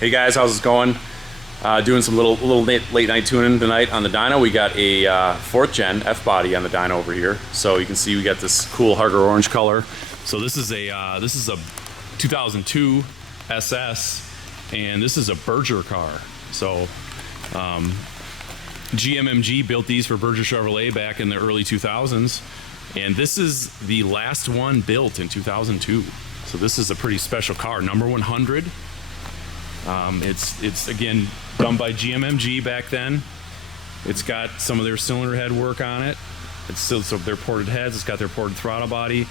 Hey guys, how's it going? Doing some little late night tuning tonight on the dyno. We got a 4th gen F body on the dyno over here. So you can see we got this cool Harger orange color. So this is a 2002 SS, and this is a Berger car. So GMMG built these for Berger Chevrolet back in the early 2000s, and this is the last one built in 2002. So this is a pretty special car, number 100. It's again done by GMMG back then. It's got some of their cylinder head work on it. It's still their ported heads. It's got their ported throttle body.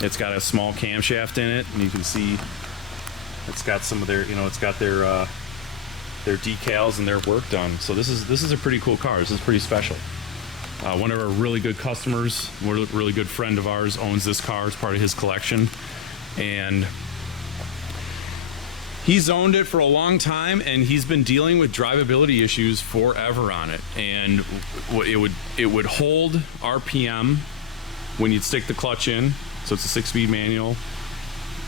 It's got a small camshaft in it, and you can see it's got some of their, it's got their decals and their work done. So this is a pretty cool car. This is pretty special. One of our really good customers, a really good friend of ours, owns this car. It's part of his collection, and he's owned it for a long time, and he's been dealing with drivability issues forever on it. And it would hold RPM when you'd stick the clutch in. So it's a 6-speed manual,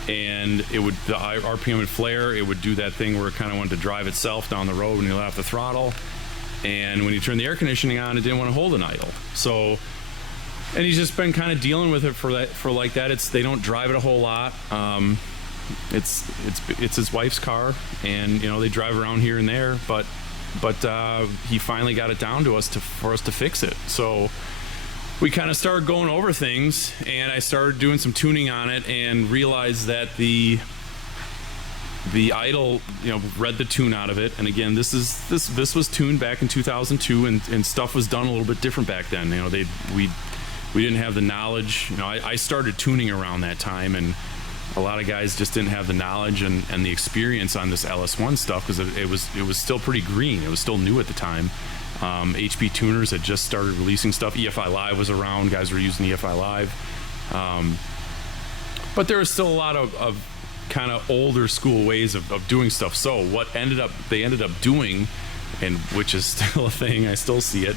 and the RPM would flare. It would do that thing where it kind of wanted to drive itself down the road when you let off the throttle. And when you turn the air conditioning on, it didn't want to hold an idle. So, and he's just been kind of dealing with it for like that. They don't drive it a whole lot. It's his wife's car, and they drive around here and there, but he finally got it down to us for us to fix it. So we kind of started going over things, and I started doing some tuning on it and realized that the idle, read the tune out of it. And again, this was tuned back in 2002, and stuff was done a little bit different back then. We didn't have the knowledge. I started tuning around that time, and a lot of guys just didn't have the knowledge and the experience on this LS1 stuff, because it was still pretty green. It was still new at the time. HP tuners had just started releasing stuff. EFI Live was around. Guys were using EFI Live. But there was still a lot of kind of older school ways of doing stuff. So what they ended up doing, and which is still a thing, I still see it,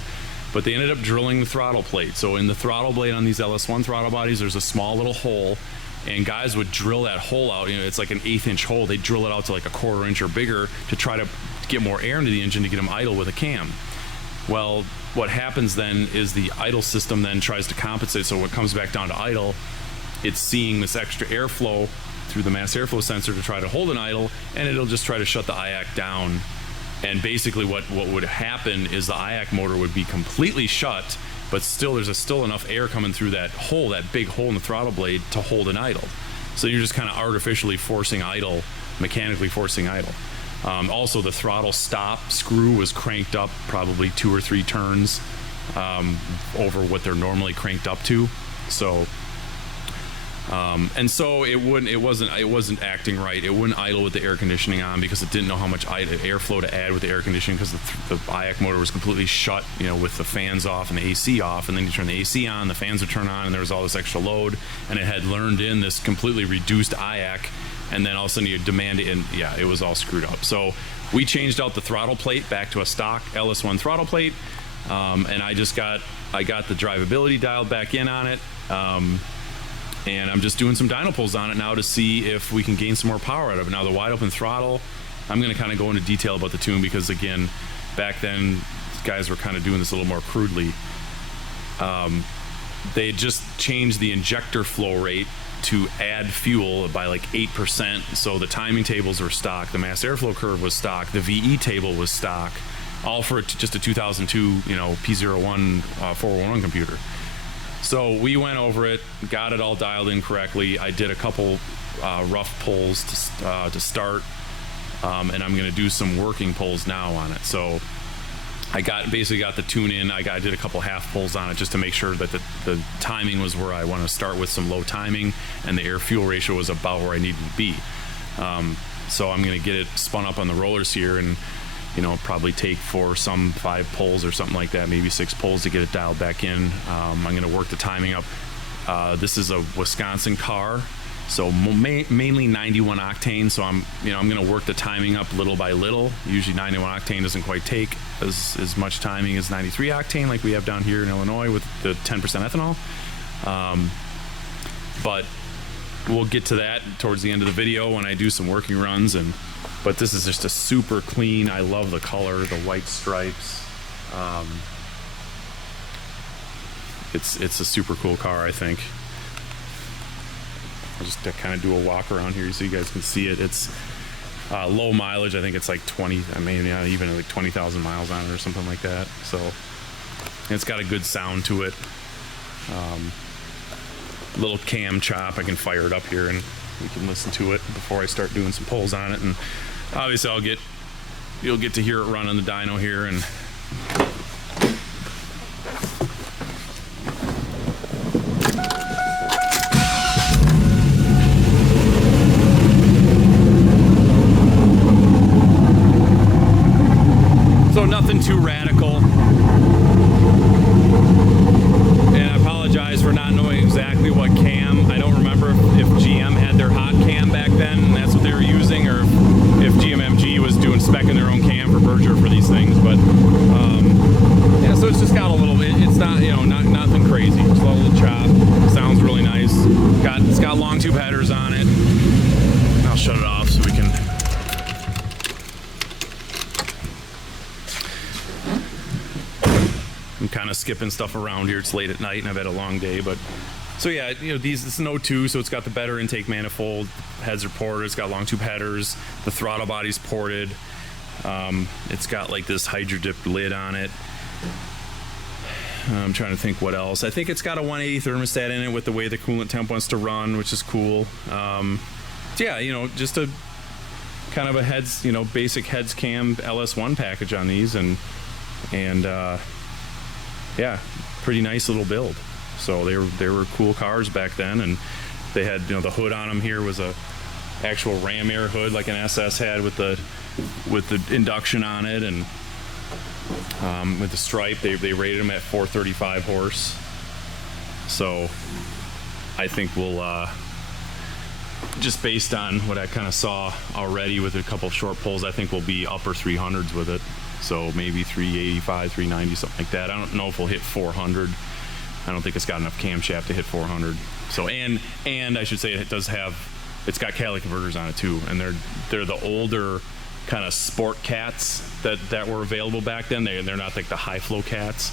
but they ended up drilling the throttle plate. So in the throttle blade on these LS1 throttle bodies, there's a small little hole, and guys would drill that hole out. It's like an 1/8 inch hole. They drill it out to like a 1/4 inch or bigger to try to get more air into the engine to get them idle with a cam. Well, what happens then is the idle system then tries to compensate. So when it comes back down to idle, it's seeing this extra airflow through the mass airflow sensor to try to hold an idle, and it'll just try to shut the IAC down. And basically what would happen is the IAC motor would be completely shut, but still there's still enough air coming through that hole, that big hole in the throttle blade, to hold an idle. So you're just kind of artificially forcing idle, mechanically forcing idle. Also, the throttle stop screw was cranked up probably 2 or 3 turns over what they're normally cranked up to. So and so it wasn't acting right. It wouldn't idle with the air conditioning on, because it didn't know how much airflow to add with the air conditioning, because the IAC motor was completely shut, with the fans off and the AC off. And then you turn the AC on, the fans would turn on, and there was all this extra load, and it had learned in this completely reduced IAC, and then all of a sudden you demand it, and yeah, it was all screwed up. So we changed out the throttle plate back to a stock LS1 throttle plate, and I got the drivability dialed back in on it. And I'm just doing some dyno pulls on it now to see if we can gain some more power out of it. Now, the wide open throttle, I'm going to kind of go into detail about the tune, because again, back then guys were kind of doing this a little more crudely. They had just changed the injector flow rate to add fuel by like 8%. So the timing tables were stock, the mass airflow curve was stock, the VE table was stock, all for just a 2002 P01 411 computer. So we went over it, got it all dialed in correctly. I did a couple rough pulls to start, and I'm going to do some working pulls now on it. So I basically got the tune in. I did a couple half pulls on it just to make sure that the timing was where I want to start, with some low timing, and the air fuel ratio was about where I needed to be. So I'm going to get it spun up on the rollers here, and probably take 5 pulls or something like that, maybe 6 pulls to get it dialed back in. I'm going to work the timing up. This is a Wisconsin car, so mainly 91 octane. So I'm going to work the timing up little by little. Usually 91 octane doesn't quite take as much timing as 93 octane like we have down here in Illinois with the 10% ethanol. But we'll get to that towards the end of the video when I do some working runs and But this is just a super clean. I love the color, the white stripes. It's a super cool car, I think. I'll just kind of do a walk around here so you guys can see it. It's low mileage. I think it's like 20, maybe not even like 20,000 miles on it or something like that. So it's got a good sound to it. Little cam chop. I can fire it up here and we can listen to it before I start doing some pulls on it. And obviously you'll get to hear it run on the dyno here. And so nothing too radical. And I apologize for not knowing exactly what cam. I don't remember if GM had their hot cam back then and that's what they were using, or if GMMG was doing spec'ing their own cam for Berger for these things. But yeah, so it's just got a little bit. It's not, you know, nothing crazy. Just a little chop. Sounds really nice. It's got long tube headers on it. I'll shut it off so we can. I'm kind of skipping stuff around here. It's late at night and I've had a long day, but so yeah, you know, this is an O2, so it's got the better intake manifold. Heads are ported. It's got long tube headers. The throttle body's ported. It's got like this hydro dipped lid on it. I'm trying to think what else. I think it's got a 180 thermostat in it with the way the coolant temp wants to run, which is cool. Yeah, you know, just a kind of a heads, you know, basic heads cam LS1 package on these, and yeah, pretty nice little build. So they were cool cars back then, and they had, you know, the hood on them here was a actual ram air hood like an SS had with the induction on it, and with the stripe they rated them at 435 horse. So I think we'll just based on what I kind of saw already with a couple short pulls, I think we'll be upper 300s with it. So maybe 385, 390, something like that. I don't know if we'll hit 400. I don't think it's got enough camshaft to hit 400. So and I should say it's got catalytic converters on it too, and they're the older kind of sport cats that were available back then. They're not like the high flow cats.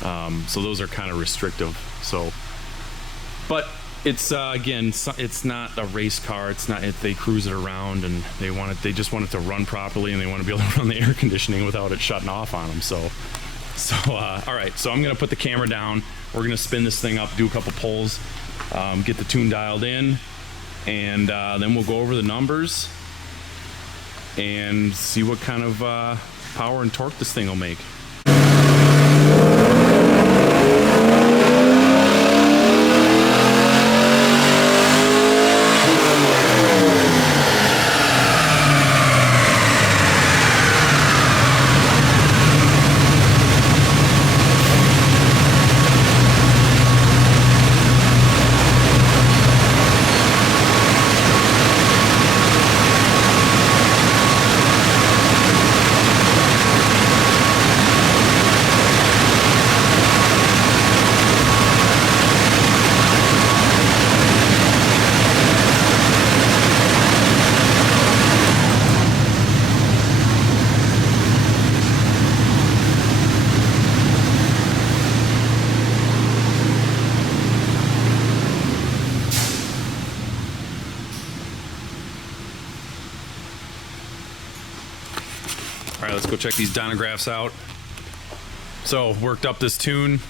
So those are kind of restrictive. So, but it's again, it's not a race car. It's not. They cruise it around, and they just want it to run properly, and they want to be able to run the air conditioning without it shutting off on them. So all right. So I'm gonna put the camera down. We're gonna spin this thing up, do a couple pulls, get the tune dialed in, and then we'll go over the numbers and see what kind of power and torque this thing will make. All right, let's go check these dynographs out. So, worked up this tune.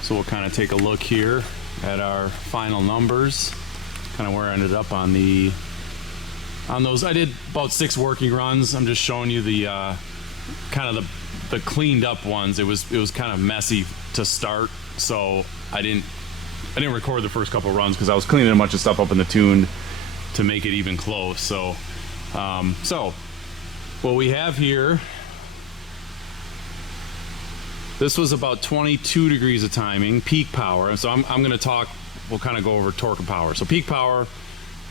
So we'll kind of take a look here at our final numbers, kind of where I ended up on those. I did about 6 working runs. I'm just showing you the kind of the cleaned up ones. It was kind of messy to start, so I didn't record the first couple runs because I was cleaning a bunch of stuff up in the tune to make it even close. So what we have here, this was about 22 degrees of timing, peak power. So I'm going to talk, we'll kind of go over torque and power. So peak power,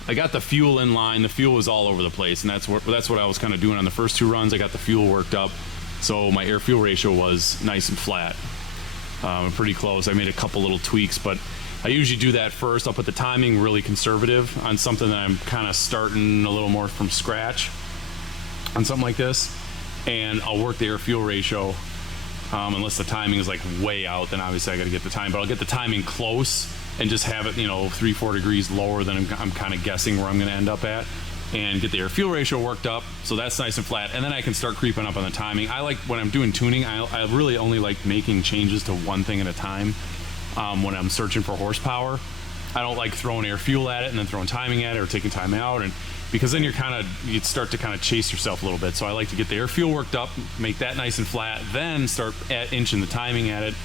I got the fuel in line. The fuel was all over the place, and that's what I was kind of doing on the first 2 runs. I got the fuel worked up, so my air-fuel ratio was nice and flat. Pretty close. I made a couple little tweaks, but I usually do that first. I'll put the timing really conservative on something that I'm kind of starting a little more from scratch on something like this, and I'll work the air-fuel ratio. Unless the timing is like way out, then obviously I got to get the time, but I'll get the timing close and just have it, 3-4 degrees lower than I'm kind of guessing where I'm going to end up at, and get the air-fuel ratio worked up so that's nice and flat, and then I can start creeping up on the timing. I like, when I'm doing tuning, I really only like making changes to one thing at a time. When I'm searching for horsepower, I don't like throwing air-fuel at it and then throwing timing at it or taking time out, and because then you'd start to kind of chase yourself a little bit. So I like to get the air-fuel worked up, make that nice and flat, then start inching the timing at it,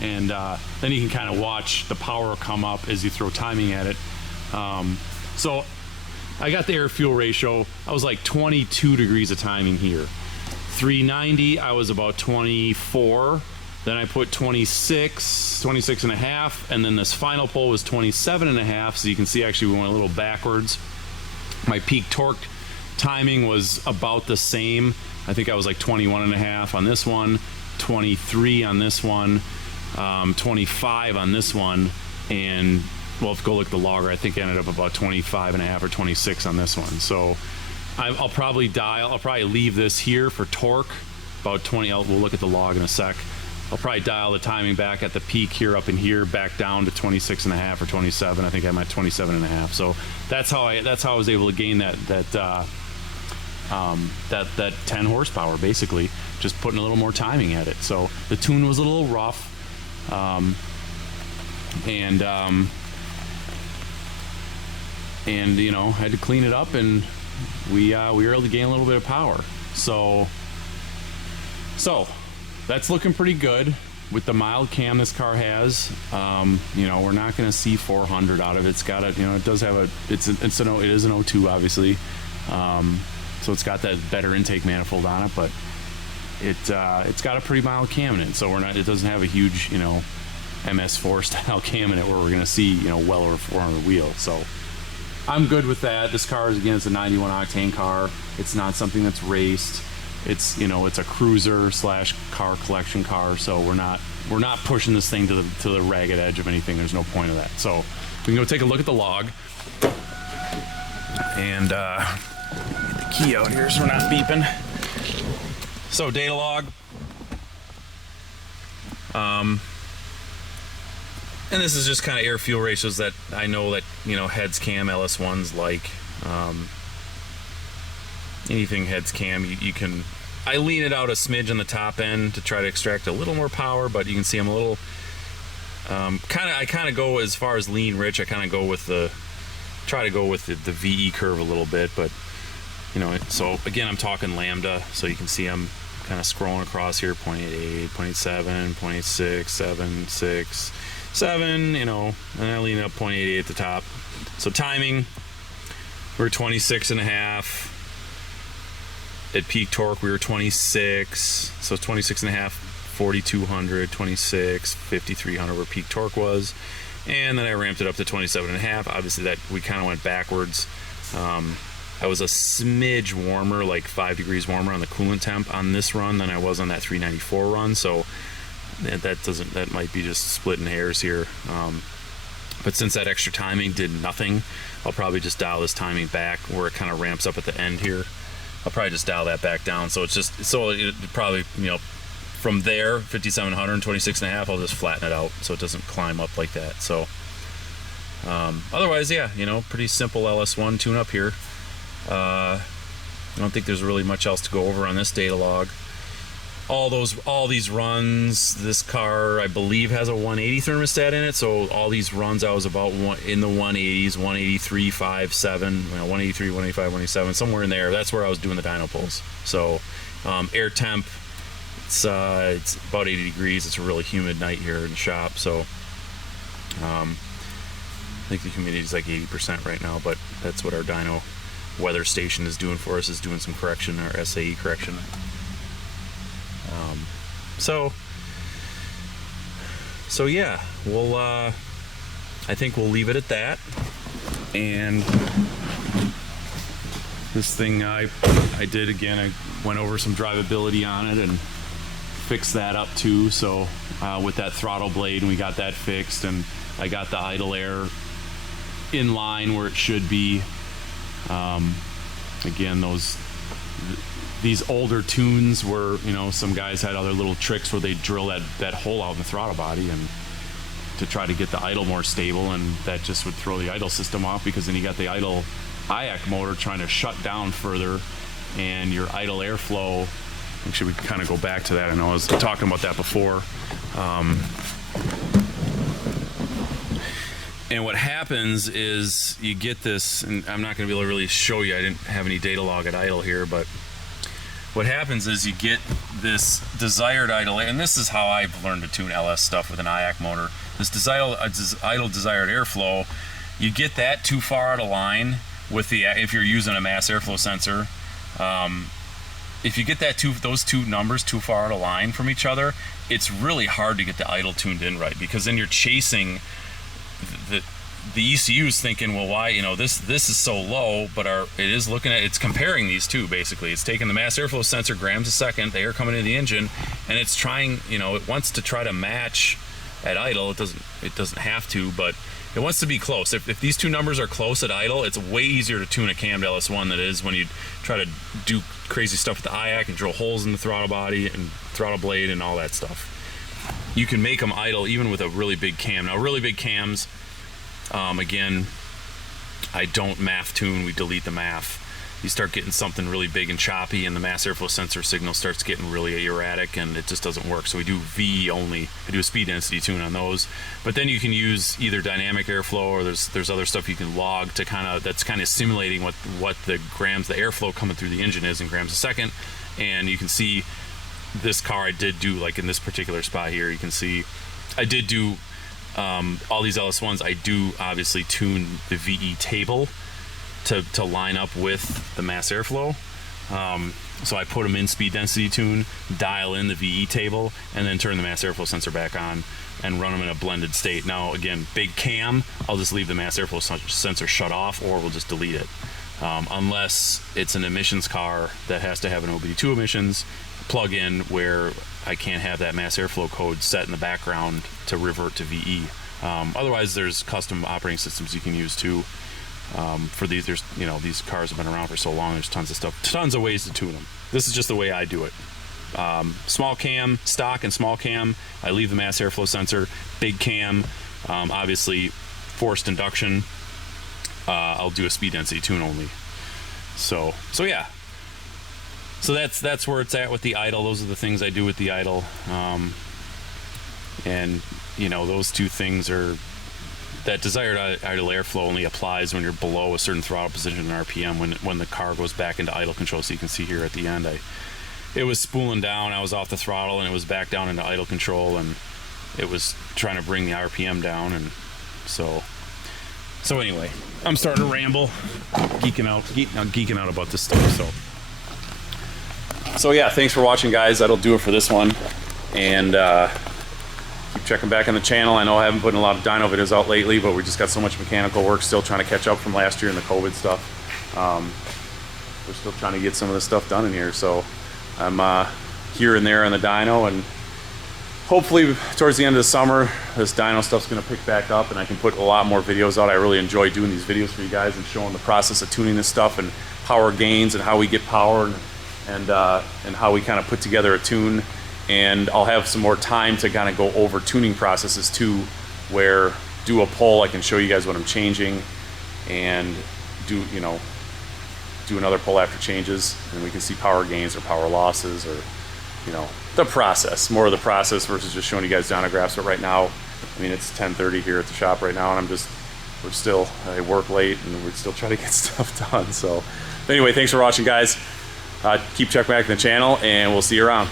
and then you can kind of watch the power come up as you throw timing at it. So I got the air-fuel ratio. I was like 22 degrees of timing here. 390, I was about 24. Then I put 26 and a half, and then this final pull was 27 and a half. So you can see actually we went a little backwards. My peak torque timing was about the same. I think I was like 21 and a half on this one, 23 on this one, 25 on this one, and well, if you go look at the logger, I think I ended up about 25 and a half or 26 on this one. So I'll probably leave this here for torque, about 20. We'll look at the log in a sec. I'll probably dial the timing back at the peak here, up in here, back down to 26 and a half or 27. I think I'm at 27 and a half. So that's how I was able to gain that 10 horsepower, basically, just putting a little more timing at it. So the tune was a little rough, and had to clean it up, and we were able to gain a little bit of power. So that's looking pretty good with the mild cam this car has. We're not going to see 400 out of it. It's got it does have it is an 02, obviously. So it's got that better intake manifold on it, but it's got a pretty mild cam in it. So it doesn't have a huge, MS4 style cam in it where we're going to see, well over 400 wheels. So I'm good with that. This car is, again, it's a 91 octane car. It's not something that's raced. It's it's a cruiser / car collection car, so we're not pushing this thing to the ragged edge of anything. There's no point of that. So we can go take a look at the log, and get the key out here so we're not beeping. So data log, and this is just kind of air fuel ratios that I know that heads cam LS1s like. Anything heads cam, you can. I lean it out a smidge on the top end to try to extract a little more power, but you can see I'm a little I kind of go as far as lean rich. I kind of go with the VE curve a little bit, but so again, I'm talking lambda, so you can see I'm kind of scrolling across here, 0.88, 0.7, 0.86, 7, 6, 7, and I lean it up 0.88 at the top. So timing, we're 26 and a half. At peak torque, we were 26, so 26 and a half, 4,200, 26, 5,300 where peak torque was, and then I ramped it up to 27 and a half. Obviously, that we kind of went backwards. I was a smidge warmer, like 5 degrees warmer on the coolant temp on this run than I was on that 394 run. So that might be just splitting hairs here. But since that extra timing did nothing, I'll probably just dial this timing back where it kind of ramps up at the end here. I'll probably just dial that back down. So it probably, from there, 5,700 and 26 and a half, I'll just flatten it out so it doesn't climb up like that. So otherwise, yeah, pretty simple LS1 tune up here. I don't think there's really much else to go over on this data log. All these runs, this car I believe has a 180 thermostat in it, so all these runs I was about in the 180s, 183, 5, 7, 183, 185, 187, somewhere in there. That's where I was doing the dyno pulls. So air temp, it's about 80 degrees. It's a really humid night here in the shop, so I think the humidity is like 80% right now, but that's what our dyno weather station is doing for us, is doing some correction, our SAE correction. So yeah, we'll I think we'll leave it at that. And this thing I did again, I went over some drivability on it and fixed that up too. So with that throttle blade, and we got that fixed, and I got the idle air in line where it should be. Again, these older tunes where, you know, some guys had other little tricks where they drill that hole out in the throttle body and to try to get the idle more stable, and that just would throw the idle system off, because then you got the idle IAC motor trying to shut down further, and your idle airflow. Actually, we can kind of go back to that. I know I was talking about that before. And what happens is you get this, and I'm not going to be able to really show you, I didn't have any data log at idle here, but what happens is you get this desired idle, and this is how I've learned to tune LS stuff with an IAC motor. This idle desired airflow, you get that too far out of line with the, if you're using a mass airflow sensor, if you get those two numbers too far out of line from each other, it's really hard to get the idle tuned in right, because then you're chasing the ECU is thinking, well, why, you know, this is so low, but it's comparing these two basically. It's taking the mass airflow sensor grams a second, the air coming into the engine, and it's trying, you know, it wants to try to match at idle. It doesn't have to, but it wants to be close. If these two numbers are close at idle, it's way easier to tune a cammed LS1 than it is when you try to do crazy stuff with the IAC and drill holes in the throttle body and throttle blade and all that stuff. You can make them idle even with a really big cam. Now, really big cams, again, I don't MAF tune, we delete the MAF. You start getting something really big and choppy, and the mass airflow sensor signal starts getting really erratic, and it just doesn't work. So we do V only. I do a speed density tune on those. But then you can use either dynamic airflow, or there's other stuff you can log to that's kind of simulating what the grams, the airflow coming through the engine is in grams a second. And you can see this car I did do, like in this particular spot here, you can see I did do all these LS1s. I do obviously tune the VE table to line up with the mass airflow. So I put them in speed density tune, dial in the VE table, and then turn the mass airflow sensor back on and run them in a blended state. Now again, big cam, I'll just leave the mass airflow sensor shut off, or we'll just delete it. Unless it's an emissions car that has to have an OBD2 emissions plug-in where I can't have that mass airflow code set in the background to revert to VE. Otherwise, there's custom operating systems you can use too. For these, there's, you know, these cars have been around for so long, there's tons of stuff, tons of ways to tune them. This is just the way I do it. Small cam, stock and small cam, I leave the mass airflow sensor. Big cam, obviously forced induction, I'll do a speed density tune only. So yeah. So that's where it's at with the idle. Those are the things I do with the idle. And you know, those two things are, that desired idle airflow only applies when you're below a certain throttle position in RPM, when the car goes back into idle control. So you can see here at the end, it was spooling down, I was off the throttle, and it was back down into idle control, and it was trying to bring the RPM down. And so anyway, I'm starting to ramble, geeking out about this stuff. So yeah, thanks for watching, guys. That'll do it for this one, and keep checking back on the channel. I know I haven't put a lot of dyno videos out lately, but we just got so much mechanical work still trying to catch up from last year and the COVID stuff. We're still trying to get some of this stuff done in here, so I'm here and there on the dyno, and hopefully towards the end of the summer this dyno stuff's going to pick back up and I can put a lot more videos out. I really enjoy doing these videos for you guys and showing the process of tuning this stuff and power gains and how we get power and how we kind of put together a tune. And I'll have some more time to kind of go over tuning processes too, where do a poll, I can show you guys what I'm changing, and do another poll after changes, and we can see power gains or power losses, or the process, more of the process versus just showing you guys dynographs. But right now, I mean, it's 10:30 here at the shop right now, and I work late and we're still trying to get stuff done. So anyway, thanks for watching, guys. Keep checking back on the channel, and we'll see you around.